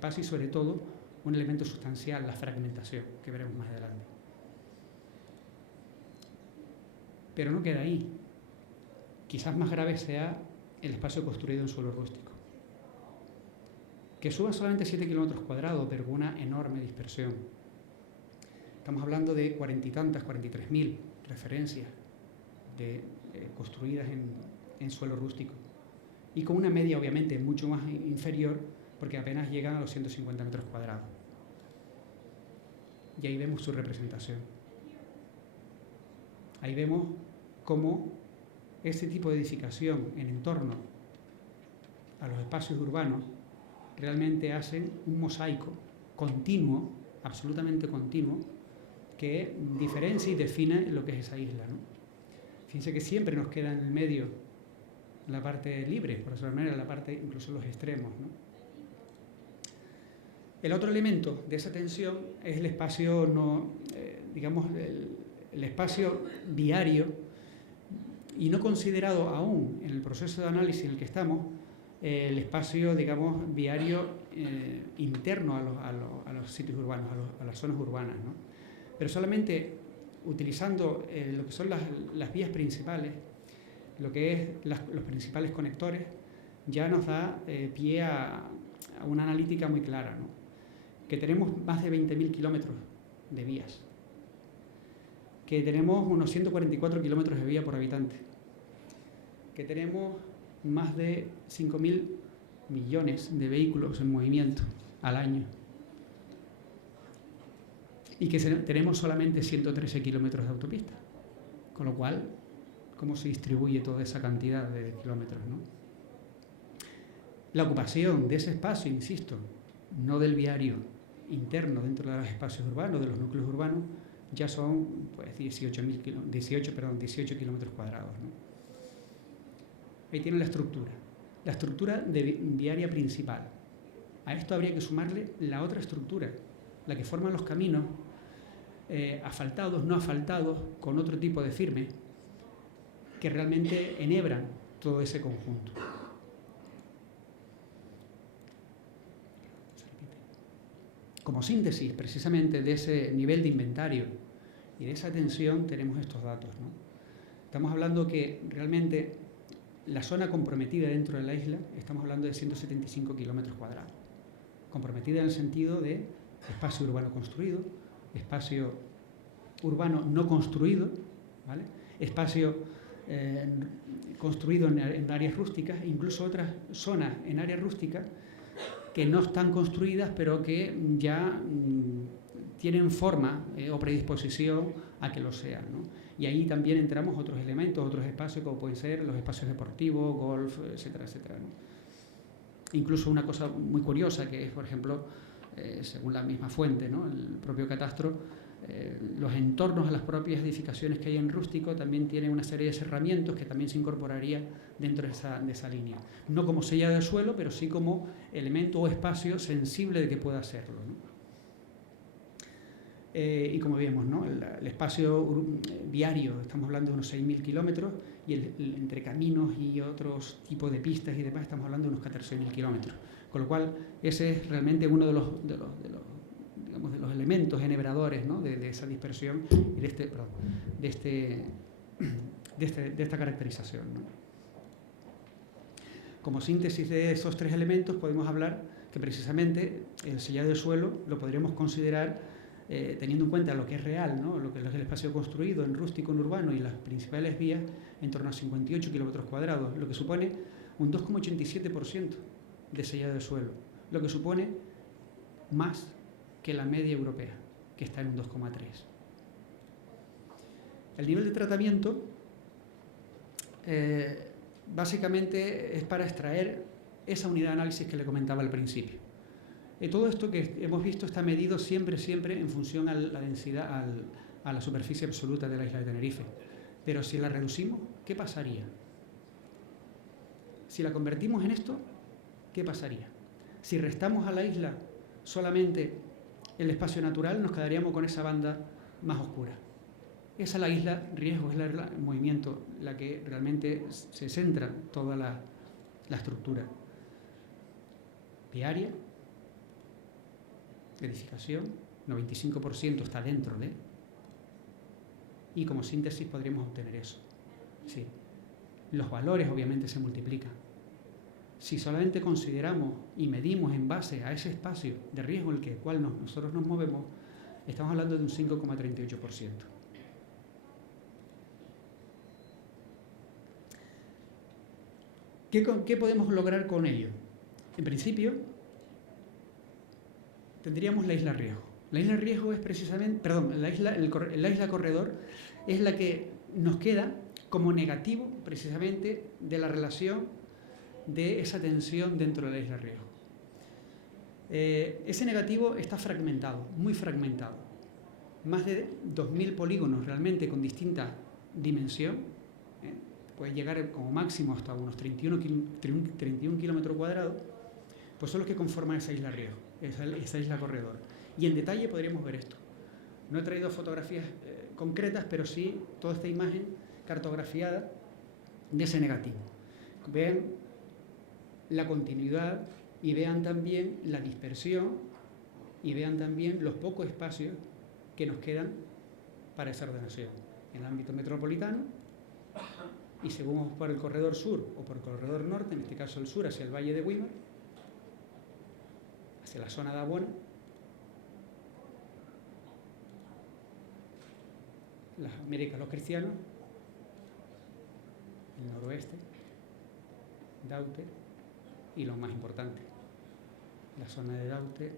espacio y sobre todo un elemento sustancial, la fragmentación, que veremos más adelante. Pero no queda ahí. Quizás más grave sea el espacio construido en suelo rústico. Que suba solamente 7 kilómetros cuadrados, pero con una enorme dispersión. Estamos hablando de 43.000 referencias construidas en suelo rústico. Y con una media, obviamente, mucho más inferior, porque apenas llegan a los 150 metros cuadrados. Y ahí vemos su representación. Ahí vemos cómo este tipo de edificación en entorno a los espacios urbanos realmente hacen un mosaico continuo, absolutamente continuo, que diferencia y define lo que es esa isla, ¿no? Fíjense que siempre nos queda en el medio la parte libre, por decirlo de manera, la parte, incluso los extremos, ¿no? El otro elemento de esa tensión es el espacio, el espacio viario, y no considerado aún en el proceso de análisis en el que estamos, el espacio, digamos, viario interno a los sitios urbanos, a las zonas urbanas, ¿no? Pero solamente utilizando lo que son las vías principales, lo que es los principales conectores, ya nos da pie a una analítica muy clara, ¿no? Que tenemos más de 20.000 kilómetros de vías, que tenemos unos 144 kilómetros de vía por habitante, que tenemos más de 5.000 millones de vehículos en movimiento al año y que tenemos solamente 113 kilómetros de autopista, con lo cual, ¿cómo se distribuye toda esa cantidad de kilómetros, ¿no? La ocupación de ese espacio, insisto, no del viario interno dentro de los espacios urbanos, de los núcleos urbanos, ya son pues, 18 kilómetros cuadrados, ¿no? Ahí tiene la estructura viaria principal. A esto habría que sumarle la otra estructura, la que forman los caminos, asfaltados, no asfaltados, con otro tipo de firme, que realmente enhebran todo ese conjunto. Como síntesis, precisamente, de ese nivel de inventario y de esa tensión, tenemos estos datos, ¿no? Estamos hablando que realmente la zona comprometida dentro de la isla, estamos hablando de 175 kilómetros cuadrados. Comprometida en el sentido de espacio urbano construido, espacio urbano no construido, ¿vale? Espacio construido en áreas rústicas, e incluso otras zonas en áreas rústicas que no están construidas, pero que ya tienen forma o predisposición a que lo sean, ¿no? Y ahí también entramos otros elementos, otros espacios, como pueden ser los espacios deportivos, golf, etcétera, etcétera, ¿no? Incluso una cosa muy curiosa que es, por ejemplo, según la misma fuente, ¿no?, el propio catastro, los entornos a las propias edificaciones que hay en rústico también tienen una serie de cerramientos que también se incorporaría dentro de esa línea. No como sellado de suelo, pero sí como elemento o espacio sensible de que pueda hacerlo, ¿no? Y como vemos, ¿no?, el espacio viario, estamos hablando de unos 6.000 kilómetros, y entre caminos y otros tipos de pistas y demás estamos hablando de unos 14.000 kilómetros. Con lo cual, ese es realmente uno de los elementos enhebradores, ¿no?, de esa dispersión y de esta caracterización, ¿no? Como síntesis de esos tres elementos podemos hablar que precisamente el sellado del suelo lo podríamos considerar teniendo en cuenta lo que es real, ¿no?, lo que es el espacio construido en rústico, en urbano y las principales vías, en torno a 58 kilómetros cuadrados, lo que supone un 2,87% de sellado de suelo, lo que supone más que la media europea, que está en un 2,3. El nivel de tratamiento básicamente es para extraer esa unidad de análisis que le comentaba al principio. Todo esto que hemos visto está medido siempre en función a la densidad, a la superficie absoluta de la isla de Tenerife. Pero si la reducimos, ¿qué pasaría? Si la convertimos en esto, ¿qué pasaría? Si restamos a la isla solamente el espacio natural, nos quedaríamos con esa banda más oscura. Esa es la isla riesgo, es el movimiento, la que realmente se centra toda la estructura viaria edificación, 95% está dentro de, y como síntesis podríamos obtener eso. Sí. Los valores obviamente se multiplican. Si solamente consideramos y medimos en base a ese espacio de riesgo en el cual nosotros nos movemos, estamos hablando de un 5,38%. ¿Qué podemos lograr con ello? En principio, tendríamos la isla riesgo. La isla riesgo es precisamente, perdón, la isla corredor es la que nos queda como negativo precisamente de la relación de esa tensión dentro de la isla riesgo. Ese negativo está fragmentado, muy fragmentado. Más de 2.000 polígonos realmente con distinta dimensión. Puede llegar como máximo hasta unos 31 kilómetros cuadrados, pues son los que conforman esa isla riesgo, esa isla corredor. Y en detalle podríamos ver esto. No he traído fotografías concretas, pero sí toda esta imagen cartografiada de ese negativo. Vean la continuidad y vean también la dispersión y vean también los pocos espacios que nos quedan para esa ordenación. En el ámbito metropolitano, y según vamos por el corredor sur o por el corredor norte, en este caso el sur hacia el Valle de Weimar, hacia la zona de Abona, las Américas, los cristianos, el noroeste, Daute, y lo más importante, la zona de Daute,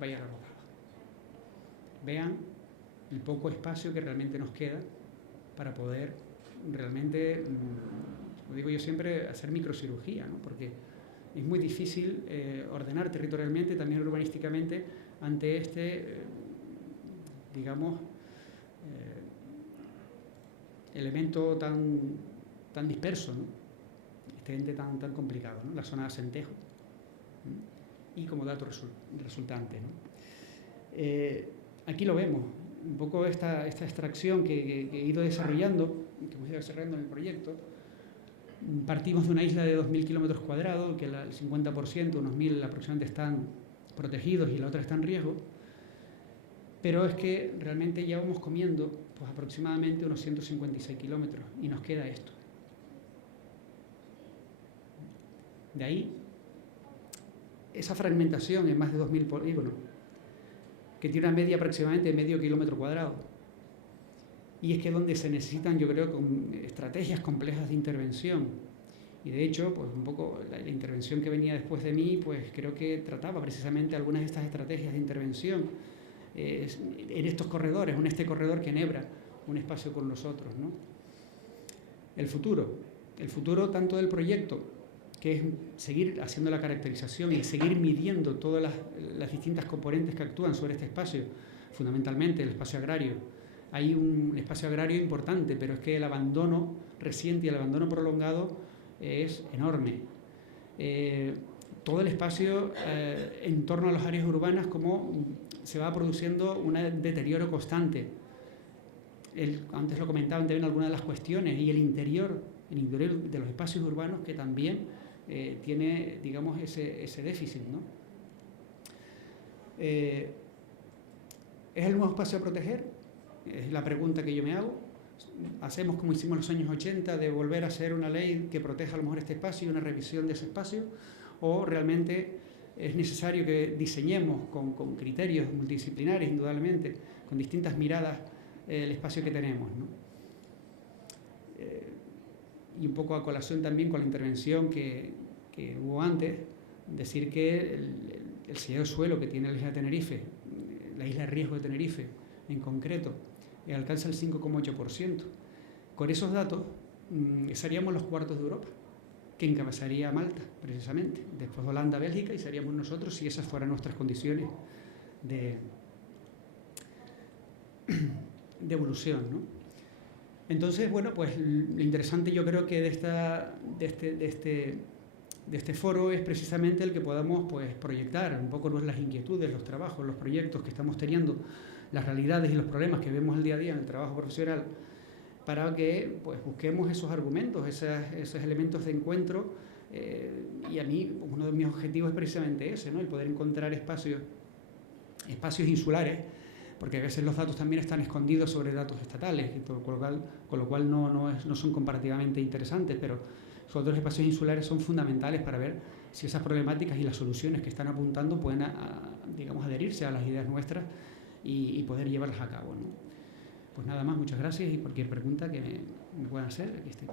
Valle de la Rodada. Vean el poco espacio que realmente nos queda para poder realmente, como digo yo siempre, hacer microcirugía, ¿no? Porque es muy difícil ordenar territorialmente, también urbanísticamente, ante este, digamos, elemento tan disperso, ¿no? Este ente tan complicado, ¿no? La zona de Acentejo, ¿no? Y como dato resultante, ¿no? Aquí lo vemos, un poco esta extracción que he ido desarrollando, que hemos ido desarrollando en el proyecto. Partimos de una isla de 2.000 kilómetros cuadrados, que el 50%, unos 1.000 aproximadamente, están protegidos y la otra está en riesgo, pero es que realmente ya vamos comiendo pues, aproximadamente unos 156 kilómetros y nos queda esto. De ahí, esa fragmentación en más de 2.000 polígonos, que tiene una media aproximadamente de medio kilómetro cuadrado. Y es que donde se necesitan, yo creo, con estrategias complejas de intervención. Y de hecho, pues un poco la intervención que venía después de mí, pues creo que trataba precisamente algunas de estas estrategias de intervención en estos corredores, en este corredor que enhebra un espacio con los otros, ¿no? El futuro tanto del proyecto, que es seguir haciendo la caracterización y seguir midiendo todas las distintas componentes que actúan sobre este espacio, fundamentalmente el espacio agrario. Hay un espacio agrario importante, pero es que el abandono reciente y el abandono prolongado es enorme. Todo el espacio en torno a las áreas urbanas, como se va produciendo un deterioro constante. Antes lo comentaban también algunas de las cuestiones, y el interior de los espacios urbanos que también tiene, digamos, ese déficit, ¿no? ¿Es el nuevo espacio a proteger? Es la pregunta que yo me hago. ¿Hacemos como hicimos en los años 80 de volver a hacer una ley que proteja a lo mejor este espacio y una revisión de ese espacio? ¿O realmente es necesario que diseñemos con criterios multidisciplinares, indudablemente, con distintas miradas, el espacio que tenemos, ¿no? Y un poco a colación también con la intervención que hubo antes, decir que el sellado de suelo que tiene la isla de Tenerife, la isla de riesgo de Tenerife en concreto, alcanza el 5,8%. Con esos datos seríamos los cuartos de Europa, que encabezaría Malta, precisamente, después Holanda, Bélgica, y seríamos nosotros si esas fueran nuestras condiciones de evolución, ¿no? Entonces, bueno, pues lo interesante yo creo que de este foro es precisamente el que podamos pues, proyectar un poco las inquietudes, los trabajos, los proyectos que estamos teniendo, las realidades y los problemas que vemos el día a día en el trabajo profesional, para que pues, busquemos esos argumentos, esos elementos de encuentro. Y a mí uno de mis objetivos es precisamente ese, ¿no? El poder encontrar espacios espacios insulares, porque a veces los datos también están escondidos sobre datos estatales, con lo cual no son comparativamente interesantes, pero esos otros espacios insulares son fundamentales para ver si esas problemáticas y las soluciones que están apuntando pueden, digamos, adherirse a las ideas nuestras y poder llevarlas a cabo, ¿no? Pues nada más, muchas gracias, y cualquier pregunta que me puedan hacer, aquí estoy.